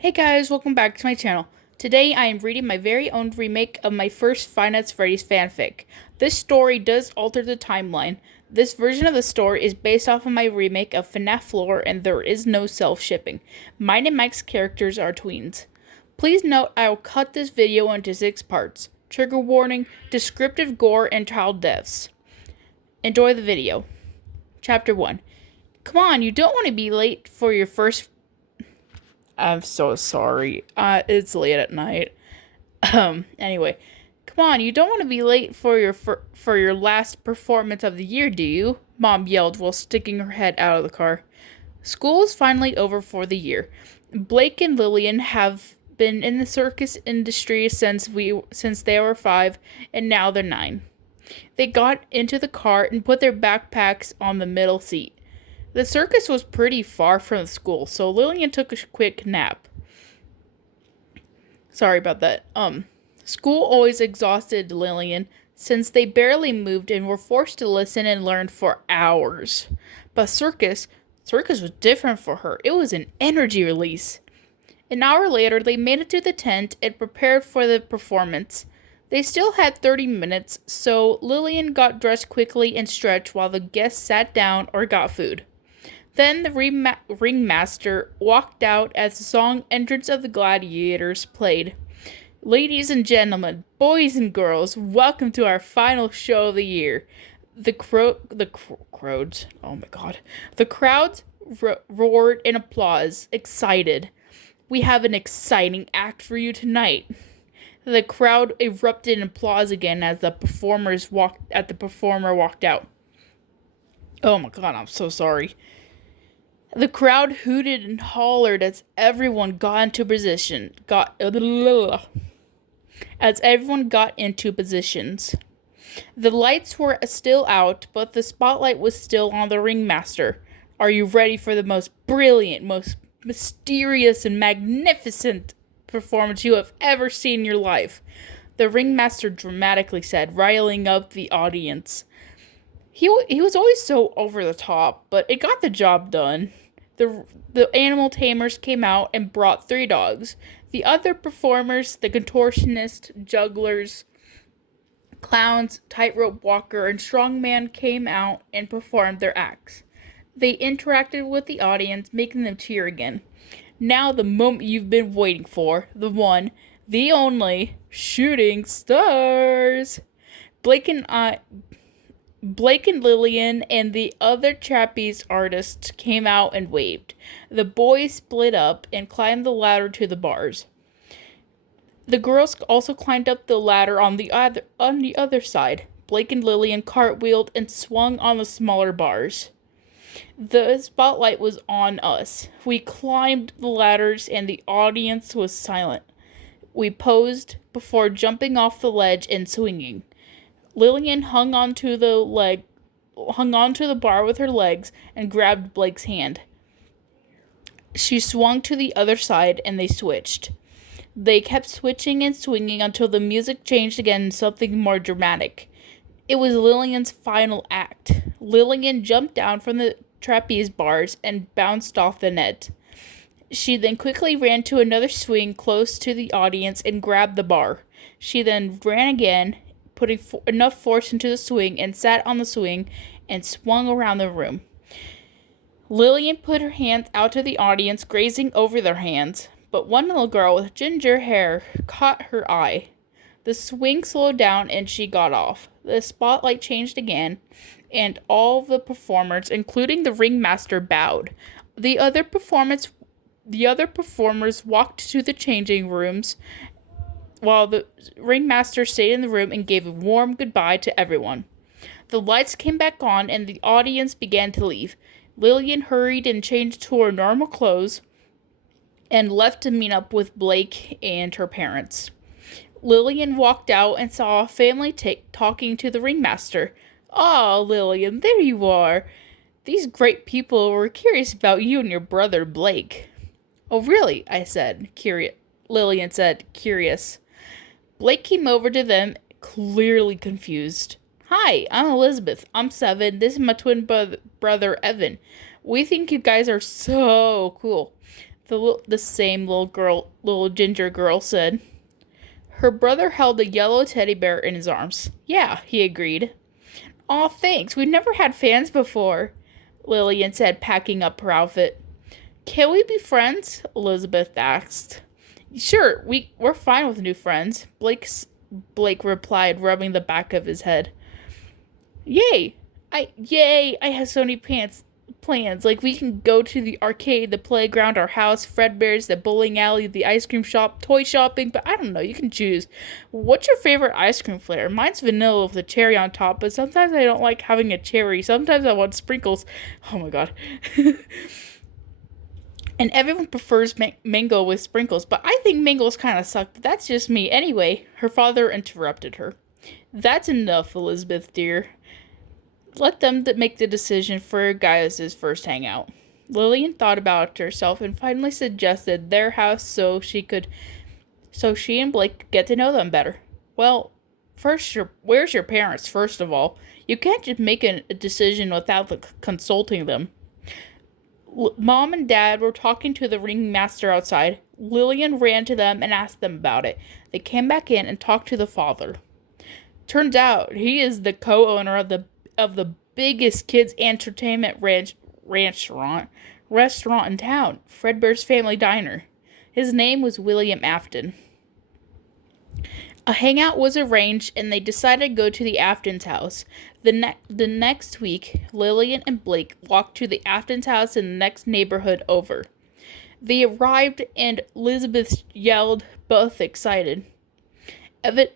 Hey guys, welcome back to my channel. Today I am reading my very own remake of my first Five Nights at Freddy's fanfic. This story does alter the timeline. This version of the story is based off of my remake of FNaF lore and there is no self-shipping. Mine and Mike's characters are tweens. Please note I will cut this video into 6 parts. Trigger warning, descriptive gore, and child deaths. Enjoy the video. Chapter 1. Come on, you don't want to be late for your first... I'm so sorry. It's late at night. Anyway, come on, you don't want to be late for your last performance of the year, do you? Mom yelled while sticking her head out of the car. School is finally over for the year. Blake and Lillian have been in the circus industry since they were 5, and now they're 9. They got into the car and put their backpacks on the middle seat. The circus was pretty far from the school, so Lillian took a quick nap. Sorry about that. School always exhausted Lillian, since they barely moved and were forced to listen and learn for hours. But circus was different for her. It was an energy release. An hour later, they made it to the tent and prepared for the performance. They still had 30 minutes, so Lillian got dressed quickly and stretched while the guests sat down or got food. Then the ringmaster walked out as the song Entrance of the Gladiators played. Ladies and gentlemen, boys and girls, welcome to our final show of the year. The crowds roared in applause, excited. We have an exciting act for you tonight. The crowd erupted in applause again as the performer walked out. Oh my god, I'm so sorry. The crowd hooted and hollered as everyone got into positions. The lights were still out, but the spotlight was still on the ringmaster. Are you ready for the most brilliant, most mysterious, and magnificent performance you have ever seen in your life? The ringmaster dramatically said, riling up the audience. He was always so over the top, but it got the job done. The animal tamers came out and brought 3 dogs. The other performers, the contortionist, jugglers, clowns, tightrope walker, and strongman came out and performed their acts. They interacted with the audience, making them cheer again. Now the moment you've been waiting for, the one, the only, shooting stars. Blake and Lillian and the other trapeze artists came out and waved. The boys split up and climbed the ladder to the bars. The girls also climbed up the ladder on the other side. Blake and Lillian cartwheeled and swung on the smaller bars. The spotlight was on us. We climbed the ladders and the audience was silent. We posed before jumping off the ledge and swinging. Lillian hung onto the bar with her legs and grabbed Blake's hand. She swung to the other side and they switched. They kept switching and swinging until the music changed again to something more dramatic. It was Lillian's final act. Lillian jumped down from the trapeze bars and bounced off the net. She then quickly ran to another swing close to the audience and grabbed the bar. She then ran again, putting enough force into the swing, and sat on the swing and swung around the room. Lillian put her hands out to the audience, grazing over their hands, but one little girl with ginger hair caught her eye. The swing slowed down and she got off. The spotlight changed again, and all the performers, including the ringmaster, bowed. The other performers walked to the changing rooms, while the ringmaster stayed in the room and gave a warm goodbye to everyone. The lights came back on and the audience began to leave. Lillian hurried and changed to her normal clothes and left to meet up with Blake and her parents. Lillian walked out and saw a family talking to the ringmaster. "Ah, Lillian, there you are. These great people were curious about you and your brother Blake." "Oh, really?" I said, curious. Lillian said, curious. Blake came over to them, clearly confused. "Hi, I'm Elizabeth. I'm 7. This is my twin brother, Evan. We think you guys are so cool." The same little ginger girl said. Her brother held a yellow teddy bear in his arms. Yeah, he agreed. Aw, thanks. We've never had fans before, Lillian said, packing up her outfit. Can we be friends? Elizabeth asked. Sure, we're fine with new friends, Blake replied, rubbing the back of his head. Yay! I have so many plans. Like, we can go to the arcade, the playground, our house, Fredbear's, the bowling alley, the ice cream shop, toy shopping, but I don't know, you can choose. What's your favorite ice cream flavor? Mine's vanilla with a cherry on top, but sometimes I don't like having a cherry. Sometimes I want sprinkles. Oh my god. And everyone prefers mango with sprinkles, but I think mangoes kind of suck, but that's just me. Anyway, her father interrupted her. That's enough, Elizabeth, dear. Let them make the decision for Gaius' first hangout. Lillian thought about it herself and finally suggested their house so she and Blake could get to know them better. Well, where's your parents, first of all? You can't just make a decision without consulting them. Mom and Dad were talking to the ringmaster outside. Lillian ran to them and asked them about it. They came back in and talked to the father. Turns out he is the co-owner of the biggest kids entertainment restaurant in town, Fredbear's Family Diner. His name was William Afton. A hangout was arranged, and they decided to go to the Aftons' house. The next week, Lillian and Blake walked to the Aftons' house in the next neighborhood over. They arrived, and Elizabeth yelled, both excited. Oh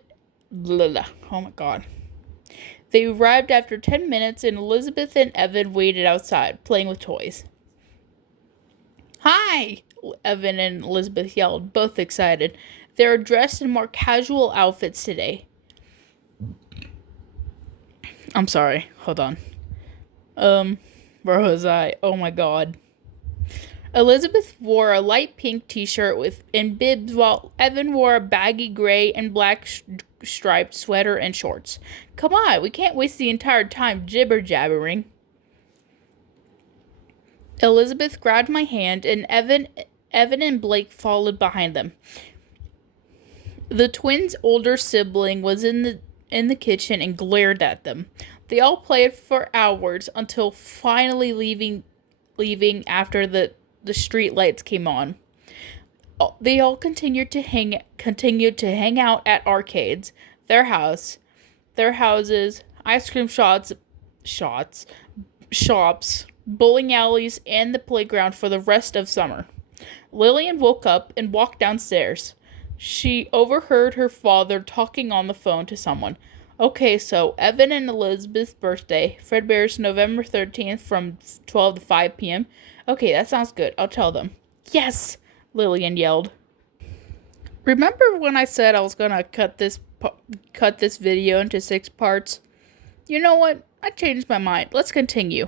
my god. They arrived after 10 minutes, and Elizabeth and Evan waited outside, playing with toys. Hi! Evan and Elizabeth yelled, both excited. They were dressed in more casual outfits today. I'm sorry. Hold on. Where was I? Oh my god. Elizabeth wore a light pink t-shirt and bibs, while Evan wore a baggy gray and black striped sweater and shorts. Come on, we can't waste the entire time jibber-jabbering. Elizabeth grabbed my hand, and Evan and Blake followed behind them. The twins' older sibling was in the kitchen and glared at them. They all played for hours until finally leaving after the street lights came on. They all continued to hang out at arcades, their houses, ice cream shops, bowling alleys, and the playground for the rest of summer. Lillian woke up and walked downstairs. She overheard her father talking on the phone to someone. Okay, so Evan and Elizabeth's birthday, Fredbear's November 13th from 12 to 5 p.m. Okay, that sounds good. I'll tell them. Yes! Lillian yelled. Remember when I said I was gonna cut this video into 6 parts? You know what? I changed my mind. Let's continue.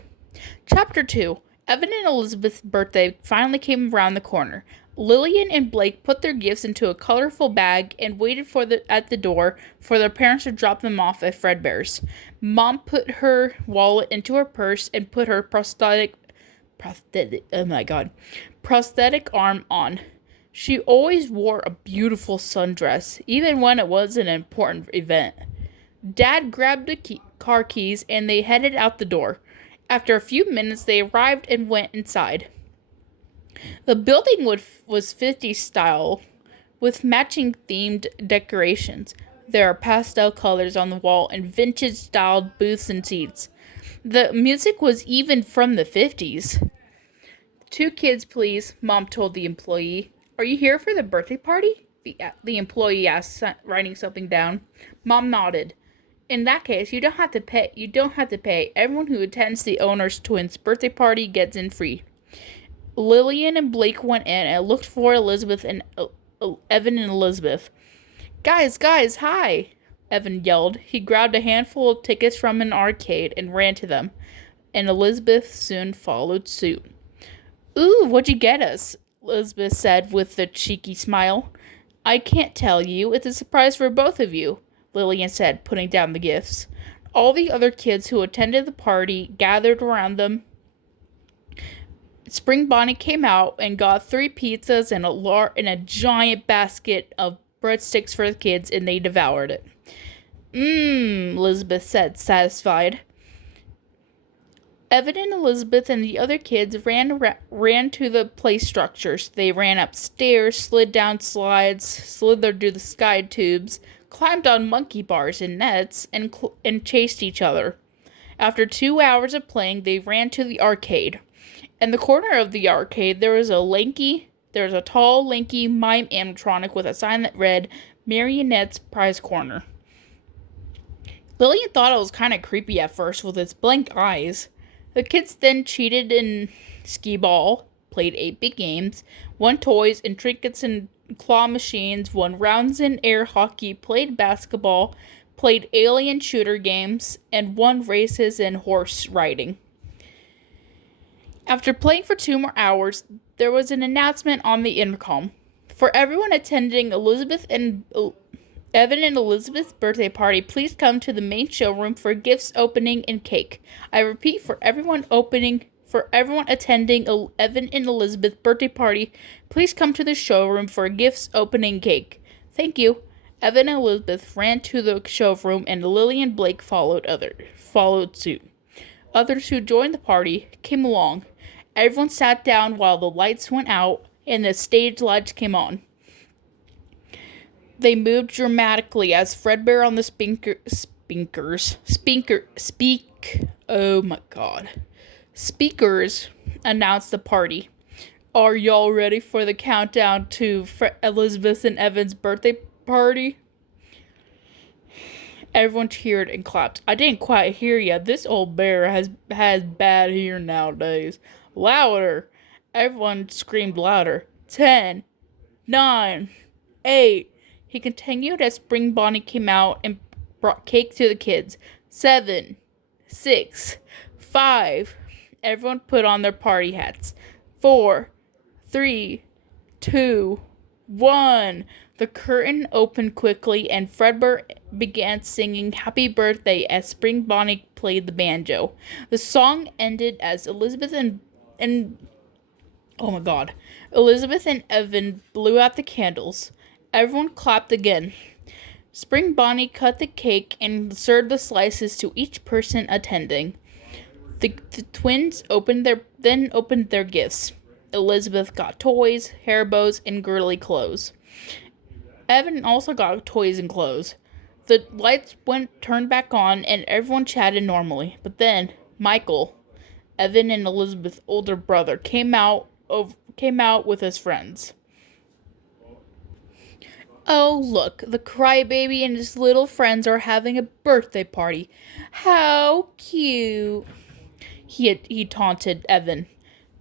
Chapter 2. Evan and Elizabeth's birthday finally came around the corner. Lillian and Blake put their gifts into a colorful bag and waited at the door for their parents to drop them off at Fredbear's. Mom put her wallet into her purse and put her prosthetic arm on. She always wore a beautiful sundress, even when it was an important event. Dad grabbed the car keys and they headed out the door. After a few minutes, they arrived and went inside. The building was 50s style, with matching themed decorations. There are pastel colors on the wall and vintage-styled booths and seats. The music was even from the 50s. 2 kids, please, Mom told the employee. Are you here for the birthday party? The employee asked, writing something down. Mom nodded. In that case, you don't have to pay. Everyone who attends the owner's twins' birthday party gets in free. Lillian and Blake went in and looked for Elizabeth and Evan and Elizabeth. Guys, hi! Evan yelled. He grabbed a handful of tickets from an arcade and ran to them, and Elizabeth soon followed suit. Ooh, what'd you get us? Elizabeth said with a cheeky smile. I can't tell you. It's a surprise for both of you, Lillian said, putting down the gifts. All the other kids who attended the party gathered around them Spring Bonnie came out and got 3 pizzas and a giant basket of breadsticks for the kids, and they devoured it. Elizabeth said, satisfied. Evan and Elizabeth and the other kids ran to the play structures. They ran upstairs, slid down slides, slithered through the sky tubes, climbed on monkey bars and nets, and chased each other. After 2 hours of playing, they ran to the arcade. In the corner of the arcade, there was a tall, lanky mime animatronic with a sign that read, "Marionette's Prize Corner." Lillian thought it was kind of creepy at first with its blank eyes. The kids then cheated in skee ball, played 8-bit games, won toys and trinkets and claw machines, won rounds in air hockey, played basketball, played alien shooter games, and won races in horse riding. After playing for 2 more hours, there was an announcement on the intercom. For everyone attending Evan and Elizabeth's birthday party, please come to the main showroom for gifts opening and cake. I repeat, for everyone attending Evan and Elizabeth's birthday party, please come to the showroom for gifts opening cake. Thank you. Evan and Elizabeth ran to the showroom, and Lily and Blake followed suit. Others who joined the party came along. Everyone sat down while the lights went out and the stage lights came on. They moved dramatically as Fredbear on the speakers announced the party. Are y'all ready for the countdown to Elizabeth and Evan's birthday party? Everyone cheered and clapped. I didn't quite hear ya. This old bear has bad hearing nowadays. Louder! Everyone screamed louder. 10, 9, 8. He continued as Spring Bonnie came out and brought cake to the kids. 7, 6, 5. Everyone put on their party hats. 4, 3, 2, 1. The curtain opened quickly and Fredbear began singing Happy Birthday as Spring Bonnie played the banjo. The song ended as Elizabeth and Evan blew out the candles. Everyone clapped again. Spring Bonnie cut the cake and served the slices to each person attending. The twins opened their gifts. Elizabeth got toys, hair bows, and girly clothes. Evan also got toys and clothes. The lights turned back on, and everyone chatted normally. But then Michael, Evan and Elizabeth's older brother, came out with his friends. Oh, look, the crybaby and his little friends are having a birthday party. How cute. He taunted Evan.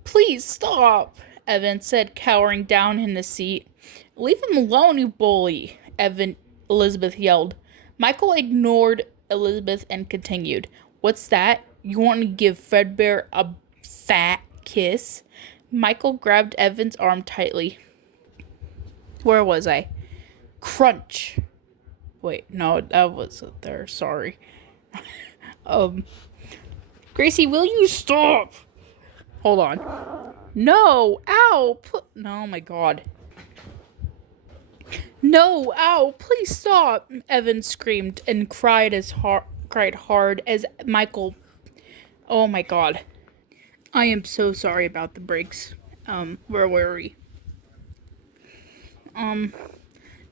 Please stop, Evan said, cowering down in his seat. Leave him alone, you bully, Elizabeth yelled. Michael ignored Elizabeth and continued. What's that? You want to give Fredbear a fat kiss? Michael grabbed Evan's arm tightly. Where was I? Crunch. Wait, no, that wasn't there. Sorry. Gracie, will you stop? Hold on. No, ow. No, oh my God. No, ow, please stop. Evan screamed and cried hard as Michael. Oh my God. I am so sorry about the breaks. Where were we?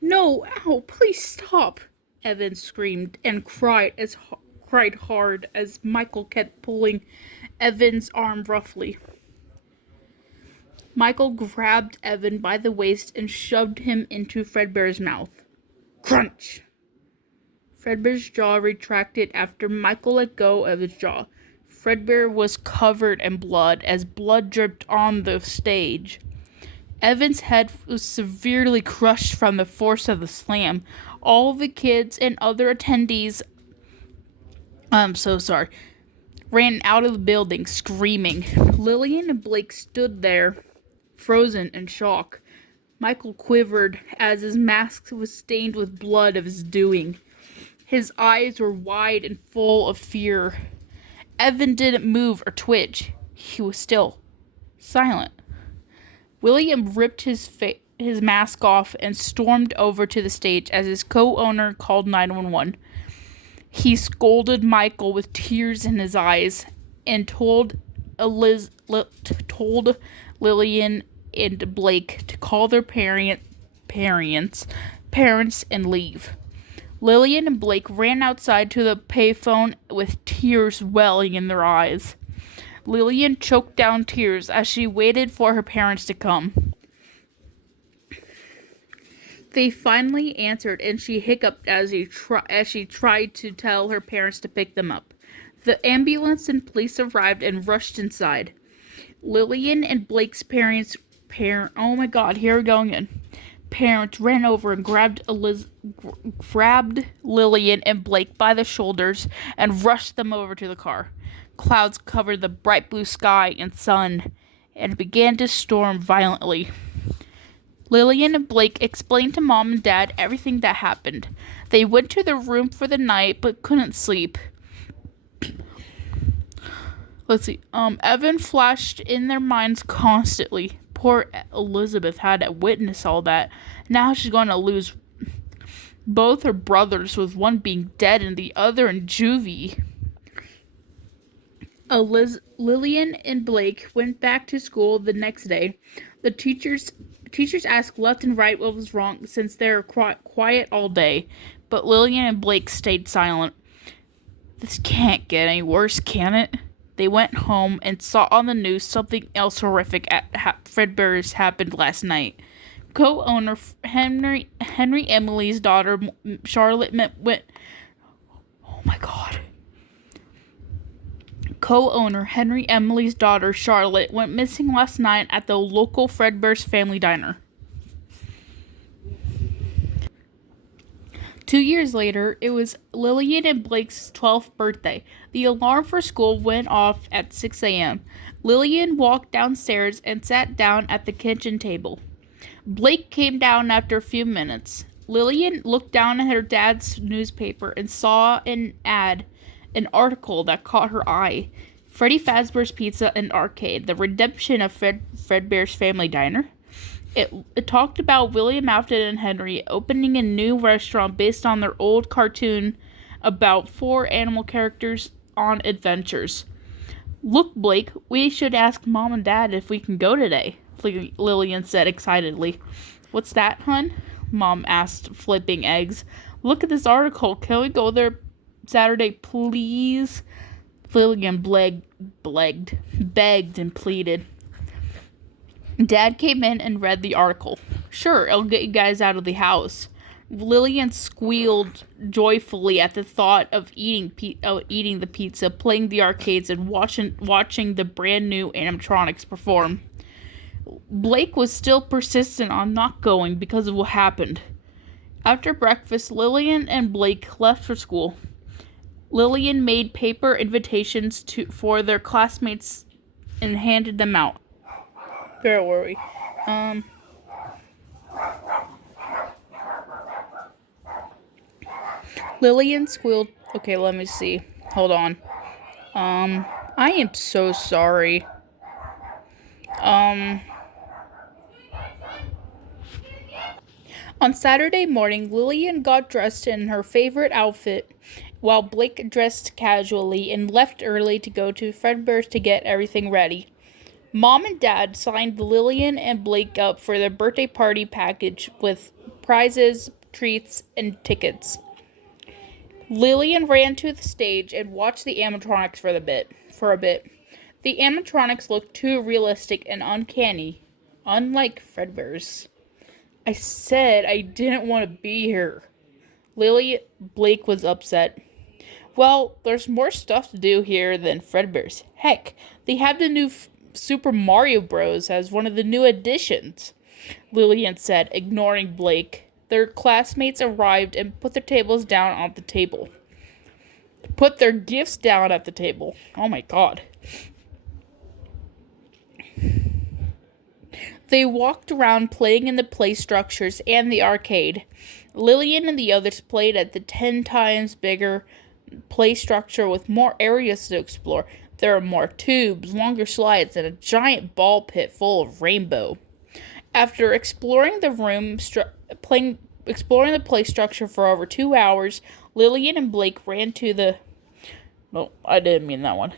No, ow, please stop, Evan screamed and cried hard as Michael kept pulling Evan's arm roughly. Michael grabbed Evan by the waist and shoved him into Fredbear's mouth. Crunch! Fredbear's jaw retracted after Michael let go of his jaw. Fredbear was covered in blood as blood dripped on the stage. Evan's head was severely crushed from the force of the slam. All the kids and other attendees, ran out of the building screaming. Lillian and Blake stood there, frozen in shock. Michael quivered as his mask was stained with blood of his doing. His eyes were wide and full of fear. Evan didn't move or twitch. He was still. silent. William ripped his mask off and stormed over to the stage as his co-owner called 911. He scolded Michael with tears in his eyes and told Lillian and Blake to call their parents and leave. Lillian and Blake ran outside to the payphone with tears welling in their eyes. Lillian choked down tears as she waited for her parents to come. They finally answered, and she hiccuped as she tried to tell her parents to pick them up. The ambulance and police arrived and rushed inside. Lillian and Blake's parents ran over and grabbed Lillian and Blake by the shoulders and rushed them over to the car. Clouds covered the bright blue sky and sun, and it began to storm violently. Lillian and Blake explained to Mom and Dad everything that happened. They went to their room for the night but couldn't sleep. Evan flashed in their minds constantly. Poor Elizabeth had to witness all that. Now she's going to lose both her brothers, with one being dead and the other in juvie. Lillian and Blake went back to school the next day. The teachers asked left and right what was wrong, since they were quiet all day, but Lillian and Blake stayed silent. This can't get any worse, can it? They went home and saw on the news something else horrific at Fredbear's happened last night. Co-owner Henry Emily's daughter Charlotte went. Oh my God. Co-owner Henry Emily's daughter Charlotte went missing last night at the local Fredbear's family diner. 2 years later, it was Lillian and Blake's 12th birthday. The alarm for school went off at 6 a.m. Lillian walked downstairs and sat down at the kitchen table. Blake came down after a few minutes. Lillian looked down at her dad's newspaper and saw an article that caught her eye. Freddy Fazbear's Pizza and Arcade, the redemption of Fredbear's family diner. It talked about William Afton and Henry opening a new restaurant based on their old cartoon about 4 animal characters on adventures. Look, Blake, we should ask Mom and Dad if we can go today, Lillian said excitedly. What's that, hun? Mom asked, flipping eggs. Look at this article. Can we go there Saturday, please? Lillian begged and pleaded. Dad came in and read the article. Sure, it'll get you guys out of the house. Lillian squealed joyfully at the thought of eating the pizza, playing the arcades, and watching the brand new animatronics perform. Blake was still persistent on not going because of what happened. After breakfast, Lillian and Blake left for school. Lillian made paper invitations for their classmates and handed them out. Where were we? Lillian squealed. Okay, let me see. Hold on. I am so sorry. On Saturday morning, Lillian got dressed in her favorite outfit, while Blake dressed casually and left early to go to Fredbear's to get everything ready. Mom and Dad signed Lillian and Blake up for their birthday party package with prizes, treats, and tickets. Lillian ran to the stage and watched the animatronics for a bit. The animatronics looked too realistic and uncanny, unlike Fredbear's. I said I didn't want to be here. Blake was upset. Well, there's more stuff to do here than Fredbear's. Heck, they have the new Super Mario Bros. As one of the new additions, Lillian said, ignoring Blake. Their classmates arrived and put their tables down on the table. Put their gifts down at the table. Oh my God. They walked around playing in the play structures and the arcade. Lillian and the others played at the 10 times bigger play structure with more areas to explore. There are more tubes, longer slides, and a giant ball pit full of rainbow. After exploring the play structure for over 2 hours, Lillian and Blake ran to the... No, I didn't mean that one.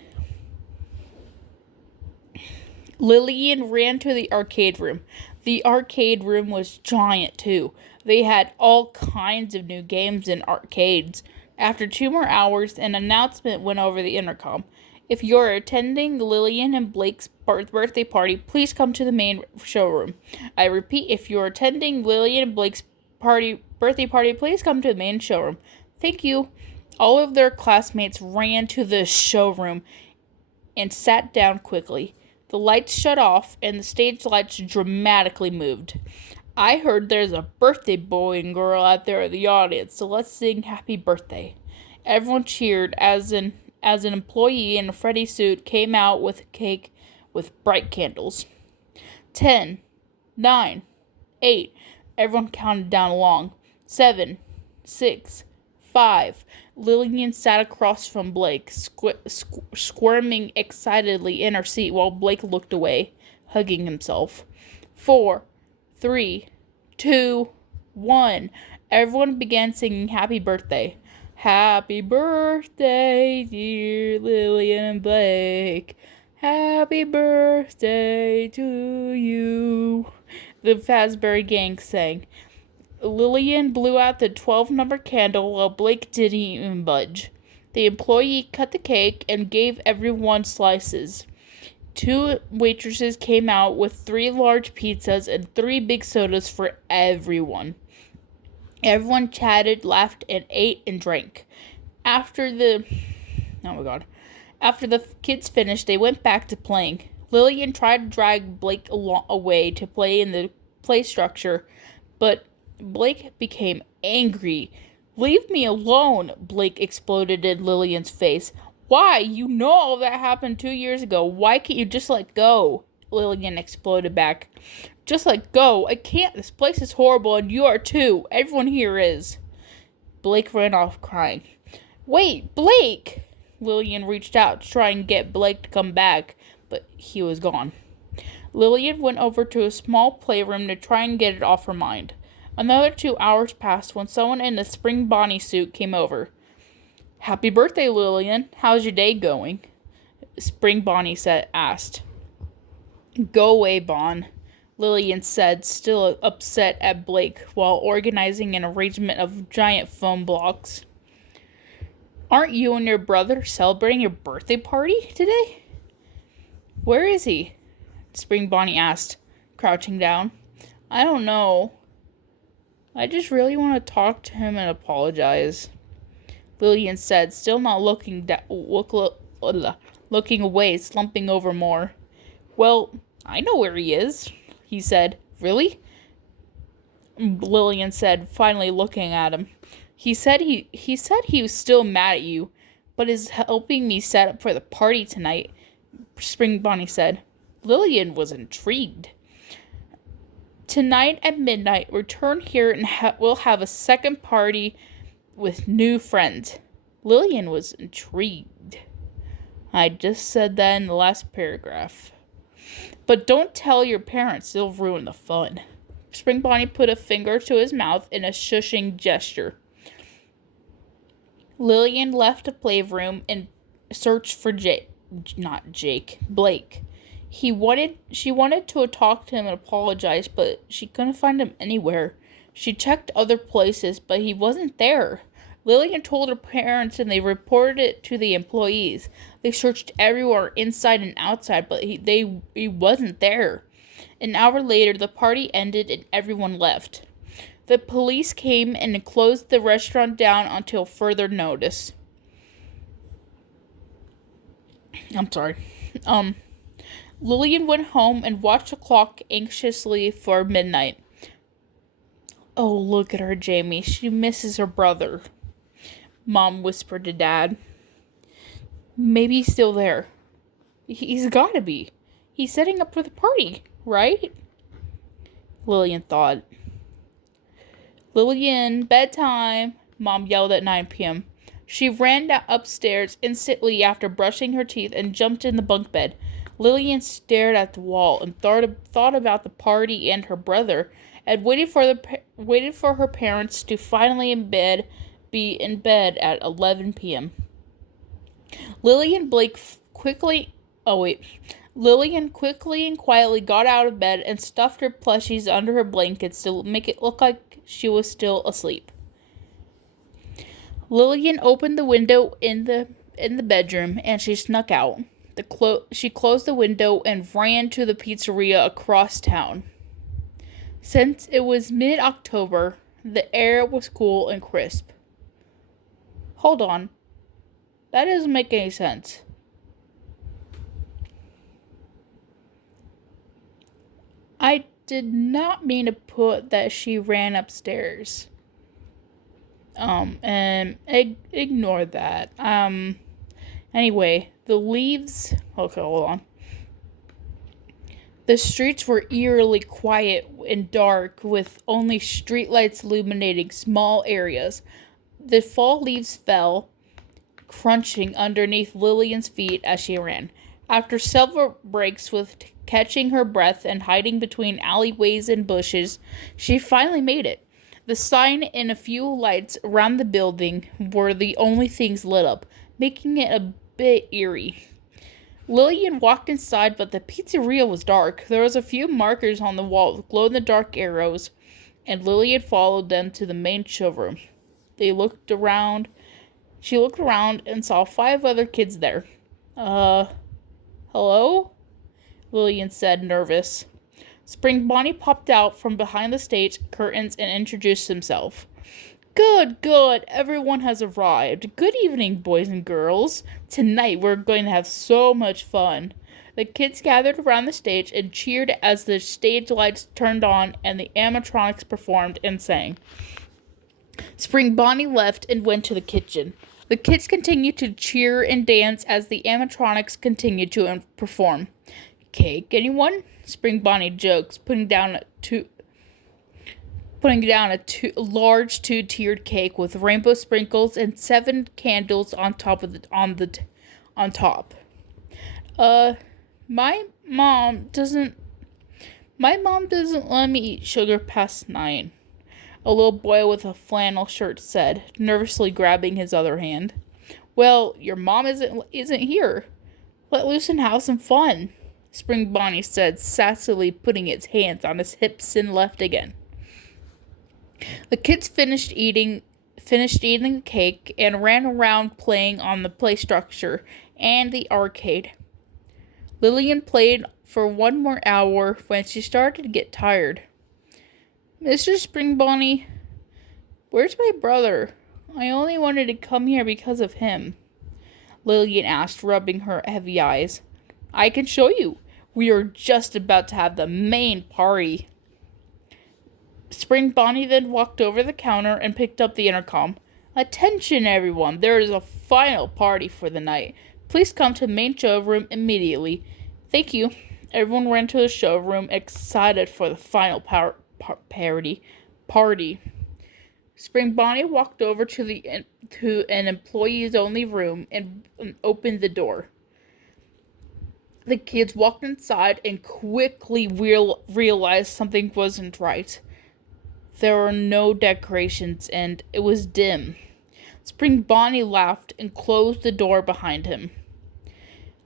Lillian ran to the arcade room. The arcade room was giant, too. They had all kinds of new games and arcades. After 2 more hours, an announcement went over the intercom. If you're attending Lillian and Blake's birthday party, please come to the main showroom. I repeat, if you're attending Lillian and Blake's birthday party, please come to the main showroom. Thank you. All of their classmates ran to the showroom and sat down quickly. The lights shut off and the stage lights dramatically moved. I heard there's a birthday boy and girl out there in the audience, so let's sing happy birthday. Everyone cheered as an employee in a Freddy suit came out with a cake with bright candles. 10, 9, 8. Everyone counted down along. 7, 6, 5. Lillian sat across from Blake, squirming excitedly in her seat while Blake looked away, hugging himself. 4, 3, 2, 1. Everyone began singing happy birthday. Happy birthday, dear Lillian and Blake. Happy birthday to you. The Fazbear Gang sang. Lillian blew out the 12-number candle while Blake didn't even budge. The employee cut the cake and gave everyone slices. 2 waitresses came out with 3 large pizzas and 3 big sodas for everyone. Everyone chatted, laughed, and ate and drank. After the kids finished, they went back to playing. Lillian tried to drag Blake away to play in the play structure, but Blake became angry. Leave me alone, Blake exploded in Lillian's face. Why? You know all that happened 2 years ago. Why can't you just let go? Lillian exploded back. Just let go. I can't. This place is horrible and you are too. Everyone here is. Blake ran off crying. Wait, Blake! Lillian reached out to try and get Blake to come back, but he was gone. Lillian went over to a small playroom to try and get it off her mind. Another 2 hours passed when someone in a Spring Bonnie suit came over. Happy birthday, Lillian. How's your day going? Spring Bonnie asked. Go away, Bon, Lillian said, still upset at Blake, while organizing an arrangement of giant foam blocks. Aren't you and your brother celebrating your birthday party today? Where is he? Spring Bonnie asked, crouching down. I don't know. I just really want to talk to him and apologize, Lillian said, still not looking away, slumping over more. Well, I know where he is, he said. Really? Lillian said, finally looking at him. He said he was still mad at you, but is helping me set up for the party tonight, Spring Bonnie said. Lillian was intrigued. Tonight at midnight, return here and we'll have a second party with new friends. Lillian was intrigued. I just said that in the last paragraph. But don't tell your parents, they'll ruin the fun. Spring Bonnie put a finger to his mouth in a shushing gesture. Lillian left the playroom and searched for Blake. She wanted to talk to him and apologize, but she couldn't find him anywhere. She checked other places, but he wasn't there. Lillian told her parents and they reported it to the employees. They searched everywhere, inside and outside, but he wasn't there. An hour later, the party ended and everyone left. The police came and closed the restaurant down until further notice. I'm sorry. Lillian went home and watched the clock anxiously for midnight. Oh, look at her, Jamie. She misses her brother, Mom whispered to Dad. Maybe he's still there. He's gotta be. He's setting up for the party, right? Lillian thought. Lillian, bedtime, Mom yelled at 9 p.m. She ran upstairs instantly after brushing her teeth and jumped in the bunk bed. Lillian stared at the wall and thought about the party and her brother, and waited for her parents to finally be in bed at 11 p.m. Lillian Blake quickly. Oh wait. Lillian quickly and quietly got out of bed and stuffed her plushies under her blankets to make it look like she was still asleep. Lillian opened the window in the bedroom and she snuck out. She closed the window and ran to the pizzeria across town. Since it was mid-October, the air was cool and crisp. Hold on. That doesn't make any sense. I did not mean to put that she ran upstairs. And ignore that. Anyway, the leaves. Okay, hold on. The streets were eerily quiet and dark, with only streetlights illuminating small areas. The fall leaves fell, crunching underneath Lillian's feet as she ran. After several breaks with catching her breath and hiding between alleyways and bushes, she finally made it. The sign and a few lights around the building were the only things lit up, making it a bit eerie. Lillian walked inside, but the pizzeria was dark. There was a few markers on the wall with glow-in-the-dark arrows, and Lillian followed them to the main showroom. She looked around and saw 5 other kids there. Hello? Lillian said, nervous. Spring Bonnie popped out from behind the stage curtains and introduced himself. Good. Everyone has arrived. Good evening, boys and girls. Tonight we're going to have so much fun. The kids gathered around the stage and cheered as the stage lights turned on and the animatronics performed and sang. Spring Bonnie left and went to the kitchen. The kids continued to cheer and dance as the animatronics continued to perform. Cake, anyone? Spring Bonnie jokes, putting down a large 2-tiered cake with rainbow sprinkles and 7 candles on top. My mom doesn't let me eat sugar past 9. A little boy with a flannel shirt said, nervously grabbing his other hand. Well, your mom isn't here. Let loose and have some fun, Spring Bonnie said, sassily putting its hands on his hips and left again. The kids finished eating the cake and ran around playing on the play structure and the arcade. Lillian played for 1 more hour when she started to get tired. Mr. Spring Bonnie, where's my brother? I only wanted to come here because of him, Lillian asked, rubbing her heavy eyes. I can show you. We are just about to have the main party. Spring Bonnie then walked over the counter and picked up the intercom. Attention, everyone. There is a final party for the night. Please come to the main showroom immediately. Thank you. Everyone ran to the showroom, excited for the final party. Spring Bonnie walked over to an employees-only room and opened the door. The kids walked inside and quickly realized something wasn't right. There were no decorations, and it was dim. Spring Bonnie laughed and closed the door behind him.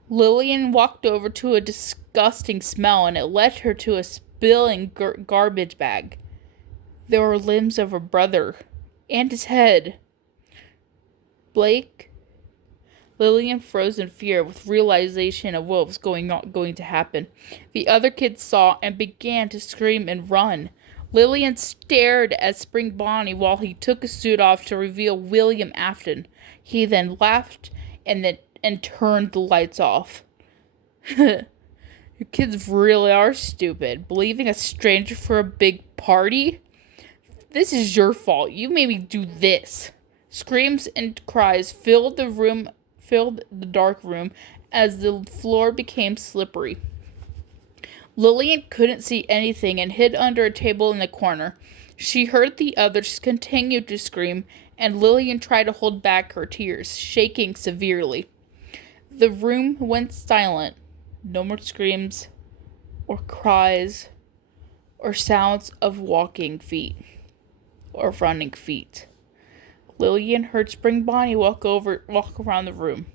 Lillian walked over to a disgusting smell, and it led her to a spilling garbage bag. There were limbs of her brother and his head. Blake? Lillian froze in fear with realization of what was going to happen. The other kids saw and began to scream and run. Lillian stared at Spring Bonnie while he took his suit off to reveal William Afton. He then laughed and turned the lights off. You kids really are stupid. Believing a stranger for a big party? This is your fault. You made me do this. Screams and cries filled the dark room as the floor became slippery. Lillian couldn't see anything and hid under a table in the corner. She heard the others continue to scream, and Lillian tried to hold back her tears, shaking severely. The room went silent. No more screams, or cries, or sounds of walking feet, or running feet. Lillian heard Spring Bonnie walk around the room.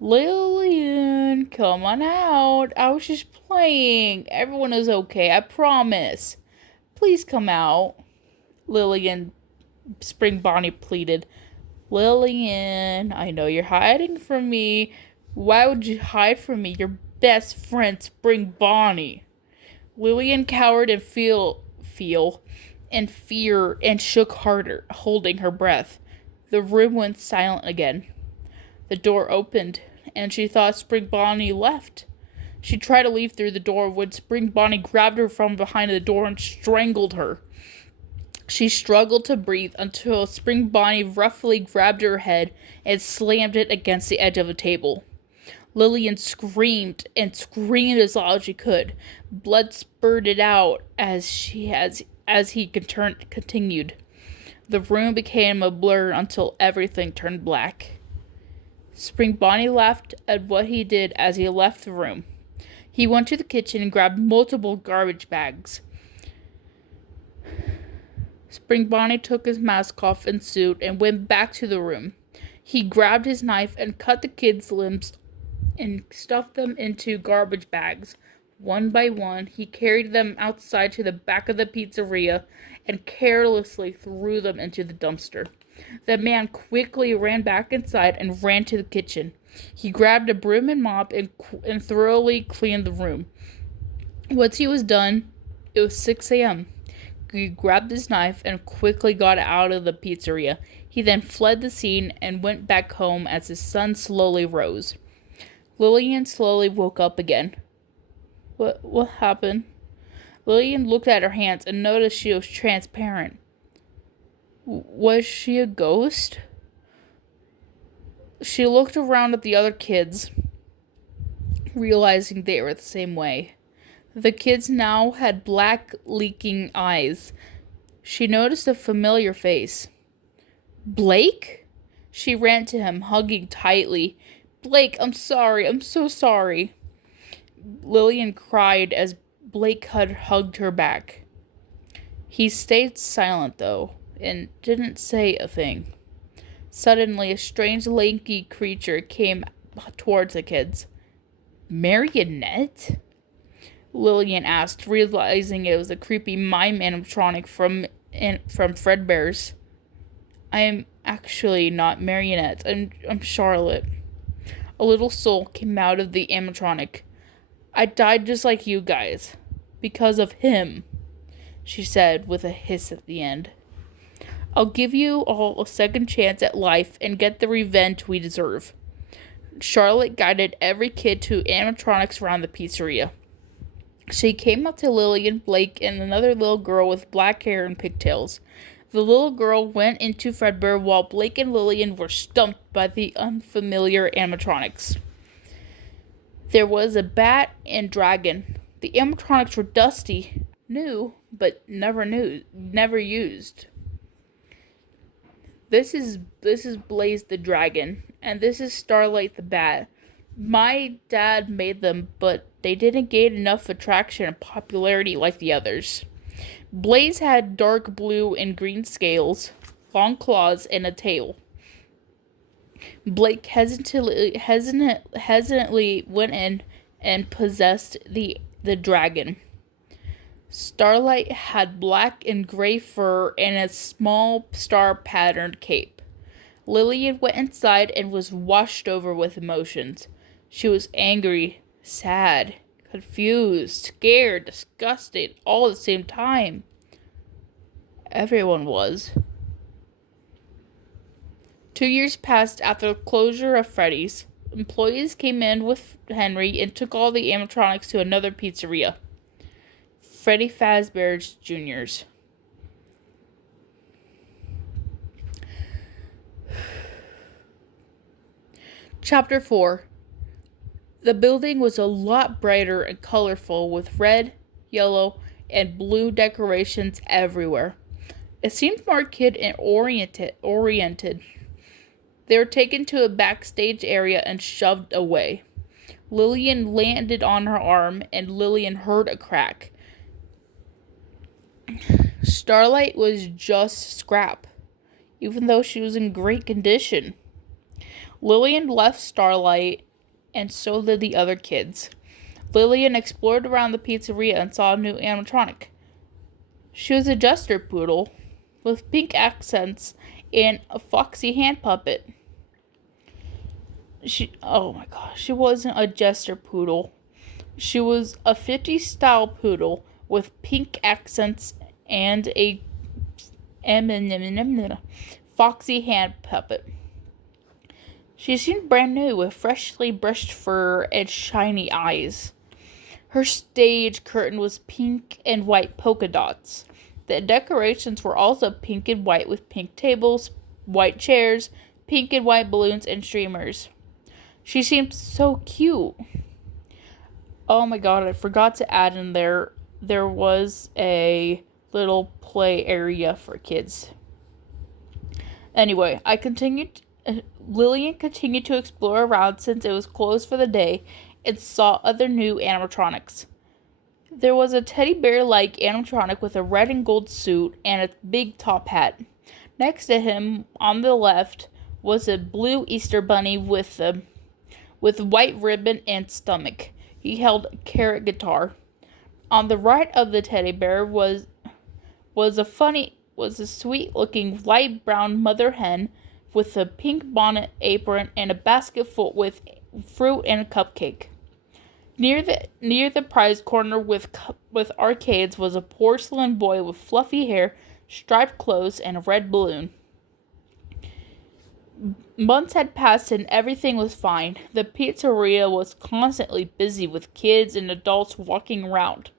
Lillian, come on out. I was just playing. Everyone is okay, I promise. Please come out. Lillian, Spring Bonnie pleaded. Lillian, I know you're hiding from me. Why would you hide from me? Your best friend, Spring Bonnie. Lillian cowered in fear and shook harder, holding her breath. The room went silent again. The door opened, and she thought Spring Bonnie left. She tried to leave through the door when Spring Bonnie grabbed her from behind the door and strangled her. She struggled to breathe until Spring Bonnie roughly grabbed her head and slammed it against the edge of a table. Lillian screamed and screamed as loud as she could. Blood spurted out as he continued. The room became a blur until everything turned black. Spring Bonnie laughed at what he did as he left the room. He went to the kitchen and grabbed multiple garbage bags. Spring Bonnie took his mask off and suit and went back to the room. He grabbed his knife and cut the kids' limbs and stuffed them into garbage bags. One by one, he carried them outside to the back of the pizzeria and carelessly threw them into the dumpster. The man quickly ran back inside and ran to the kitchen. He grabbed a broom and mop and thoroughly cleaned the room. Once he was done, it was 6 a.m. He grabbed his knife and quickly got out of the pizzeria. He then fled the scene and went back home as the sun slowly rose. Lillian slowly woke up again. What happened? Lillian looked at her hands and noticed she was transparent. Was she a ghost? She looked around at the other kids, realizing they were the same way. The kids now had black, leaking eyes. She noticed a familiar face. Blake? She ran to him, hugging tightly. Blake, I'm sorry. I'm so sorry. Lillian cried as Blake had hugged her back. He stayed silent, though, and didn't say a thing. Suddenly, a strange, lanky creature came towards the kids. Marionette? Lillian asked, realizing it was a creepy mime animatronic from Fredbear's. I'm actually not Marionette. I'm Charlotte. A little soul came out of the animatronic. I died just like you guys. Because of him, she said with a hiss at the end. I'll give you all a second chance at life and get the revenge we deserve. Charlotte guided every kid to animatronics around the pizzeria. She came up to Lillian, Blake, and another little girl with black hair and pigtails. The little girl went into Fredbear while Blake and Lillian were stumped by the unfamiliar animatronics. There was a bat and dragon. The animatronics were dusty, new, but never used. This is Blaze the dragon, and this is Starlight the bat. My dad made them, but they didn't gain enough attraction and popularity like the others. Blaze had dark blue and green scales, long claws, and a tail. Blake hesitantly went in and possessed the dragon. Starlight had black and gray fur and a small star-patterned cape. Lillian went inside and was washed over with emotions. She was angry, sad, confused, scared, disgusted, all at the same time. Everyone was. 2 years passed after the closure of Freddy's. Employees came in with Henry and took all the animatronics to another pizzeria. Freddy Fazbear's Jr.'s. Chapter 4. The building was a lot brighter and colorful with red, yellow, and blue decorations everywhere. It seemed more kid oriented. They were taken to a backstage area and shoved away. Lillian landed on her arm, and Lillian heard a crack. Starlight was just scrap, even though she was in great condition. Lillian left Starlight, and so did the other kids. Lillian explored around the pizzeria and saw a new animatronic. She was a jester poodle with pink accents and a foxy hand puppet. Oh my gosh, she wasn't a jester poodle. She was a 50s style poodle with pink accents and a foxy hand puppet. She seemed brand new with freshly brushed fur and shiny eyes. Her stage curtain was pink and white polka dots. The decorations were also pink and white with pink tables, white chairs, pink and white balloons, and streamers. She seemed so cute. Oh my god, I forgot to add in there was a little play area for kids. Anyway, Lillian continued to explore around since it was closed for the day and saw other new animatronics. There was a teddy bear-like animatronic with a red and gold suit and a big top hat. Next to him, on the left, was a blue Easter bunny with white ribbon and stomach. He held a carrot guitar. On the right of the teddy bear was a sweet-looking light brown mother hen with a pink bonnet apron and a basket full with fruit and a cupcake. Near the prize corner with arcades was a porcelain boy with fluffy hair, striped clothes, and a red balloon. Months had passed and everything was fine. The pizzeria was constantly busy with kids and adults walking around.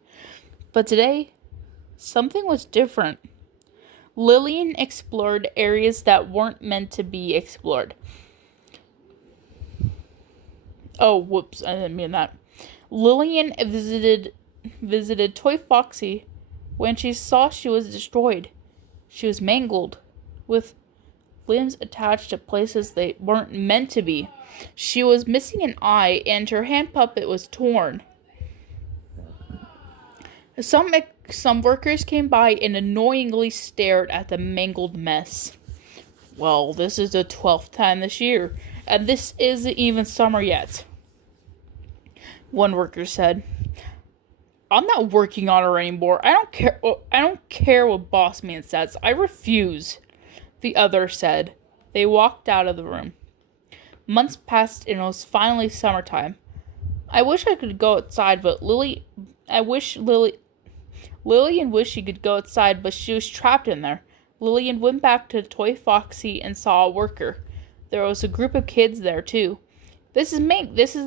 But today, something was different. Lillian explored areas that weren't meant to be explored. Oh, whoops, I didn't mean that. Lillian visited Toy Foxy when she saw she was destroyed. She was mangled, with limbs attached to places they weren't meant to be. She was missing an eye, and her hand puppet was torn. Some workers came by and annoyingly stared at the mangled mess. Well, this is the 12th time this year, and this isn't even summer yet, one worker said. I'm not working on her anymore. I don't care what boss man says. I refuse, the other said. They walked out of the room. Months passed and it was finally summertime. I wish I could go outside, but Lillian wished she could go outside, but she was trapped in there. Lillian went back to Toy Foxy and saw a worker. There was a group of kids there too. This is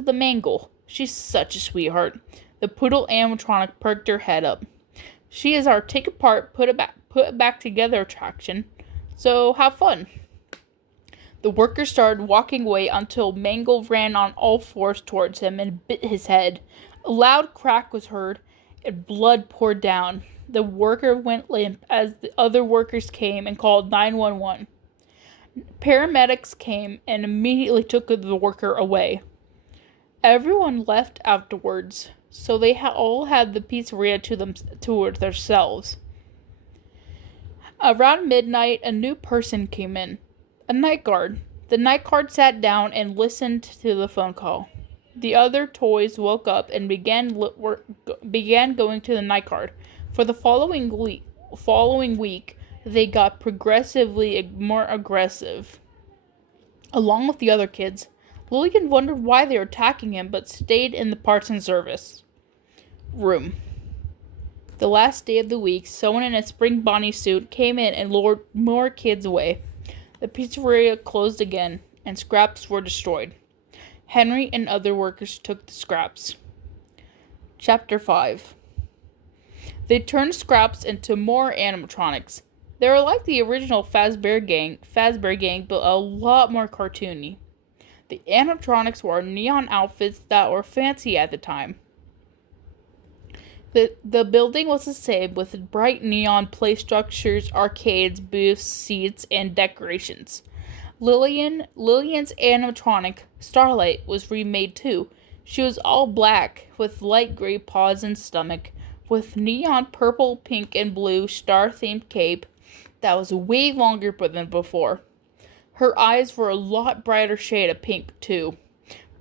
the Mangle. She's such a sweetheart. The poodle animatronic perked her head up. She is our take apart, put it back together attraction. So have fun. The worker started walking away until Mangle ran on all fours towards him and bit his head. A loud crack was heard, and blood poured down. The worker went limp as the other workers came and called 911. Paramedics came and immediately took the worker away. Everyone left afterwards, so they all had the pizzeria to themselves. Around midnight, a new person came in. A night guard. The night guard sat down and listened to the phone call. The other toys woke up and began going to the night guard. For the following week, they got progressively more aggressive. Along with the other kids, Lillian wondered why they were attacking him, but stayed in the parts and service room. The last day of the week, someone in a spring Bonnie suit came in and lured more kids away. The pizzeria closed again, and scraps were destroyed. Henry and other workers took the scraps. Chapter 5. They turned scraps into more animatronics. They were like the original Fazbear Gang, but a lot more cartoony. The animatronics wore neon outfits that were fancy at the time. The building was the same, with bright neon play structures, arcades, booths, seats, and decorations. Lillian's animatronic, Starlight, was remade too. She was all black, with light gray paws and stomach, with neon purple, pink, and blue star-themed cape that was way longer than before. Her eyes were a lot brighter shade of pink too.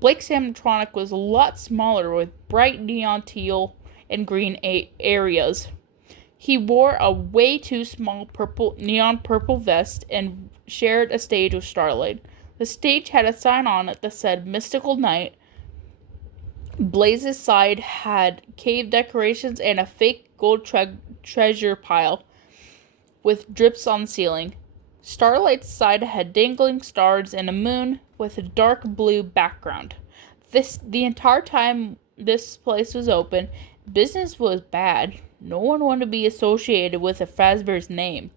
Blake's animatronic was a lot smaller, with bright neon teal and green areas. He wore a way too small neon purple vest and shared a stage with Starlight. The stage had a sign on it that said Mystical Night. Blaze's side had cave decorations and a fake gold treasure pile with drips on the ceiling. Starlight's side had dangling stars and a moon with a dark blue background. The entire time this place was open, business was bad. No one wanted to be associated with a Fazbear's name.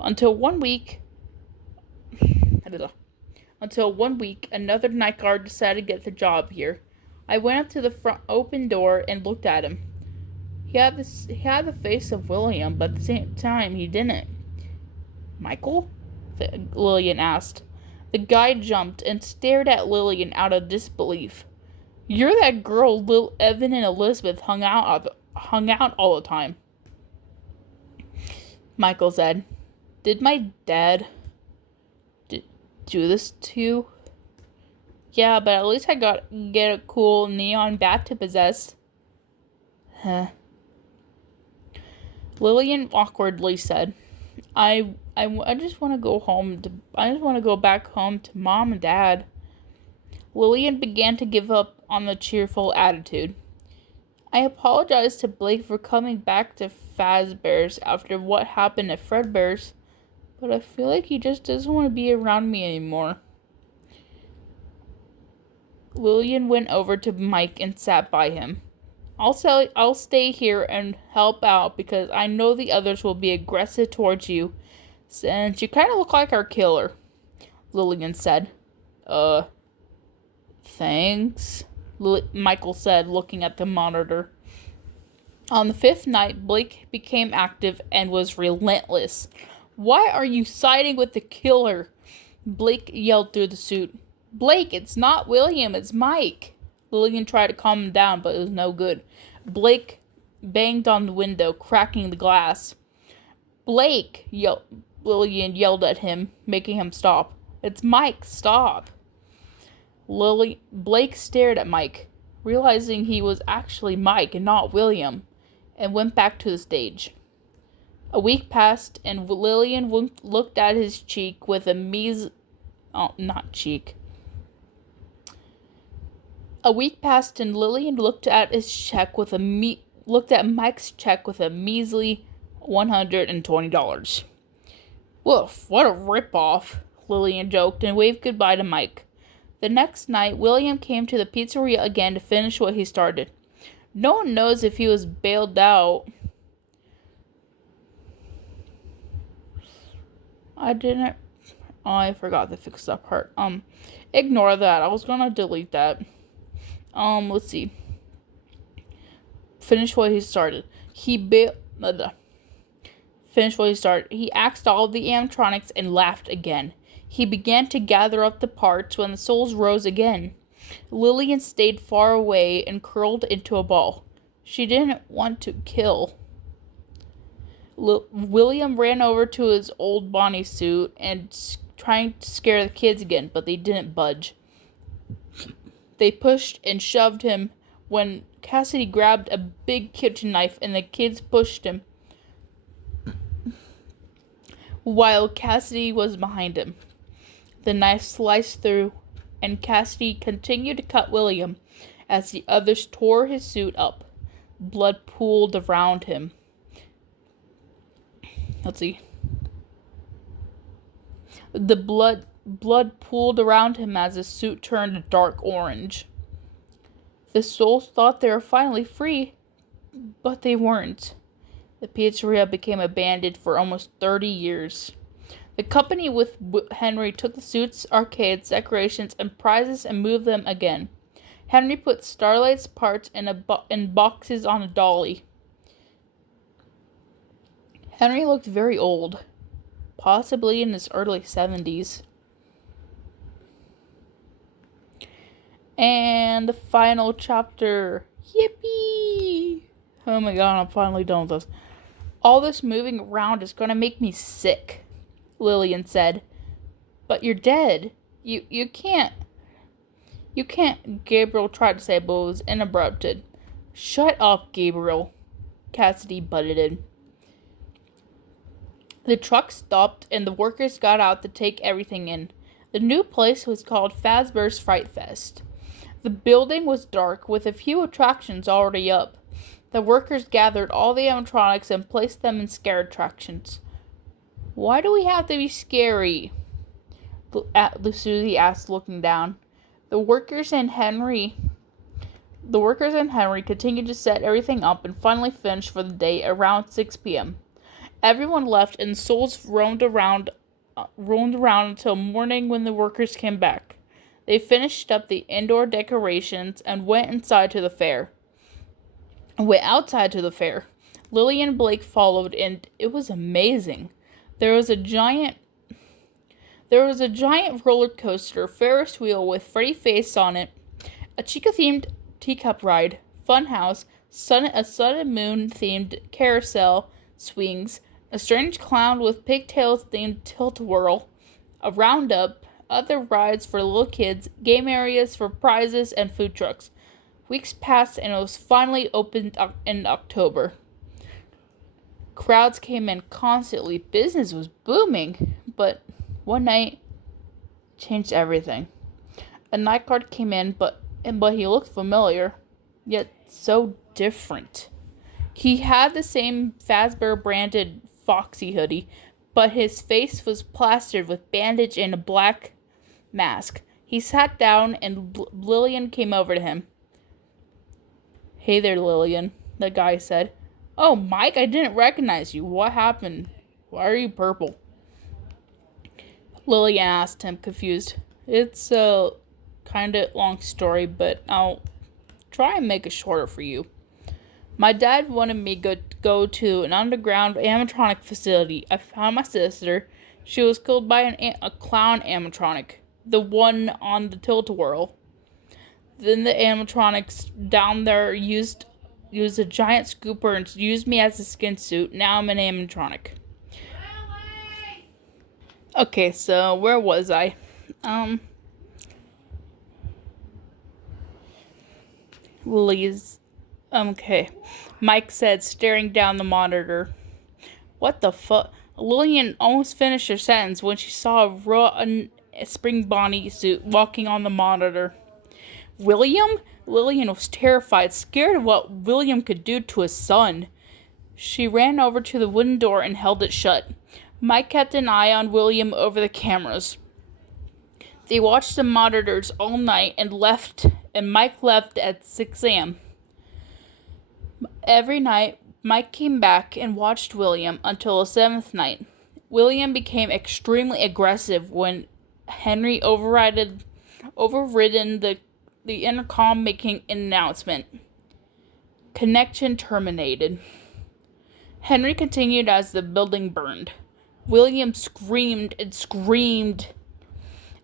Until one week, another night guard decided to get the job here. I went up to the front open door and looked at him. He had the face of William, but at the same time, he didn't. Michael? Lillian asked. The guy jumped and stared at Lillian out of disbelief. You're that girl Lil Evan and Elizabeth hung out all the time. Michael said. Did my dad do this to you? Yeah, but at least I get a cool neon bat to possess. Huh. Lillian awkwardly said, I just want to go home. I just want to go back home to Mom and Dad. Lillian began to give up on the cheerful attitude. I apologized to Blake for coming back to Fazbear's after what happened at Fredbear's, but I feel like he just doesn't want to be around me anymore. Lillian went over to Mike and sat by him. I'll stay here and help out because I know the others will be aggressive towards you, since you kind of look like our killer, Lillian said. Thanks, Michael said, looking at the monitor. On the 5th night, Blake became active and was relentless. Why are you siding with the killer? Blake yelled through the suit. Blake, it's not William, it's Mike. Lillian tried to calm him down, but it was no good. Blake banged on the window, cracking the glass. Blake, Lillian yelled at him, making him stop. It's Mike, stop. Blake stared at Mike, realizing he was actually Mike and not William, and went back to the stage. A week passed, and Lillian looked at his cheek with a A week passed, and Lillian looked at Mike's check with a measly $120. Woof, what a ripoff, Lillian joked and waved goodbye to Mike. The next night, William came to the pizzeria again to finish what he started. No one knows if he was bailed out. I forgot to fix that part. Ignore that. I was gonna delete that. Let's see. Finish what he started. Finished what he started. He axed all of the animatronics and laughed again. He began to gather up the parts when the souls rose again. Lillian stayed far away and curled into a ball. She didn't want to kill. William ran over to his old Bonnie suit and trying to scare the kids again, but they didn't budge. They pushed and shoved him when Cassidy grabbed a big kitchen knife and the kids pushed him while Cassidy was behind him. The knife sliced through, and Cassidy continued to cut William as the others tore his suit up. Blood pooled around him. Let's see. The blood pooled around him as his suit turned a dark orange. The souls thought they were finally free, but they weren't. The pizzeria became abandoned for almost 30 years. The company with Henry took the suits, arcades, decorations, and prizes and moved them again. Henry put Starlight's parts in boxes on a dolly. Henry looked very old, possibly in his early 70s. And the final chapter. Yippee! Oh my god, I'm finally done with this. All this moving around is going to make me sick, Lillian said. But you're dead. You can't. You can't, Gabriel tried to say, but was interrupted. Shut up, Gabriel, Cassidy butted in. The truck stopped and the workers got out to take everything in. The new place was called Fazbear's Fright Fest. The building was dark, with a few attractions already up. The workers gathered all the animatronics and placed them in scare attractions. Why do we have to be scary? Susie asked, looking down. The workers and Henry continued to set everything up and finally finished for the day around 6 p.m. Everyone left and souls roamed around until morning when the workers came back. They finished up the indoor decorations and went outside to the fair. Lily and Blake followed, and it was amazing. There was a giant roller coaster, Ferris wheel with Freddy face on it, a Chica-themed teacup ride, fun house, a sun and moon themed carousel, swings, a strange clown with pigtails themed tilt-a-whirl, a roundup, other rides for little kids, game areas for prizes, and food trucks. Weeks passed and it was finally opened in October. Crowds came in constantly. Business was booming, but one night changed everything. A night guard came in, but he looked familiar, yet so different. He had the same Fazbear branded Foxy hoodie, but his face was plastered with bandage and a black mask. He sat down and Lillian came over to him. Hey there, Lillian, the guy said. Oh, Mike, I didn't recognize you. What happened? Why are you purple? Lillian asked him, confused. It's a kind of long story, but I'll try and make it shorter for you. My dad wanted me to go to an underground animatronic facility. I found my sister. She was killed by a clown animatronic, the one on the tilt-a-whirl. Then the animatronics down there used a giant scooper and used me as a skin suit. Now I'm an animatronic. Okay, so where was I? Lily's. Okay. Mike said, staring down the monitor. What the fuck? Lillian almost finished her sentence when she saw a spring bonnie suit walking on the monitor. William? Lillian was terrified, scared of what William could do to his son. She ran over to the wooden door and held it shut. Mike kept an eye on William over the cameras. They watched the monitors all night and Mike left at 6 a.m. Every night, Mike came back and watched William until the 7th night. William became extremely aggressive when Henry overridden the intercom, making an announcement. Connection terminated. Henry continued as the building burned. William screamed and screamed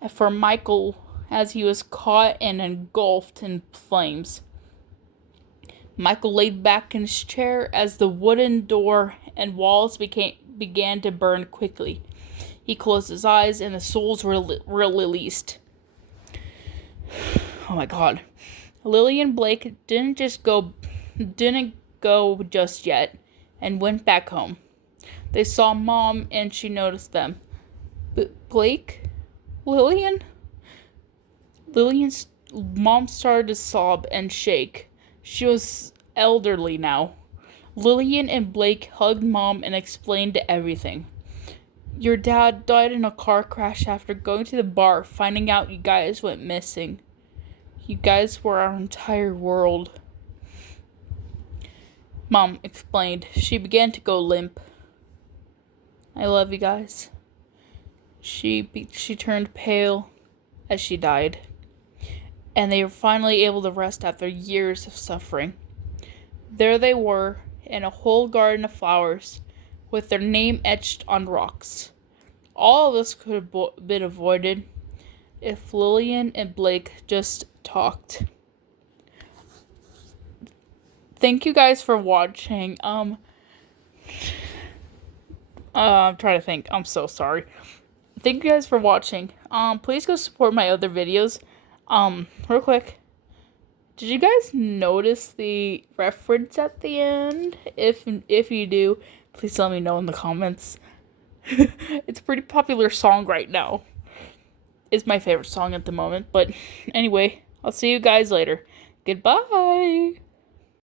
for Michael as he was caught and engulfed in flames. Michael laid back in his chair as the wooden door and walls began to burn quickly. He closed his eyes and the souls were released. Oh my god. Lily and Blake didn't go just yet and went back home. They saw Mom and she noticed them. Blake? Lillian? Lillian's mom started to sob and shake. She was elderly now. Lillian and Blake hugged Mom and explained everything. Your dad died in a car crash after going to the bar, finding out you guys went missing. You guys were our entire world. Mom explained. She began to go limp. I love you guys. She turned pale as she died, and they were finally able to rest after years of suffering. There they were, in a whole garden of flowers, with their name etched on rocks. All of this could have been avoided if Lillian and Blake just talked. Thank you guys for watching. I'm trying to think. I'm so sorry. Thank you guys for watching. Please go support my other videos. Real quick. Did you guys notice the reference at the end? If you do, please let me know in the comments. It's a pretty popular song right now. It's my favorite song at the moment. But anyway, I'll see you guys later. Goodbye.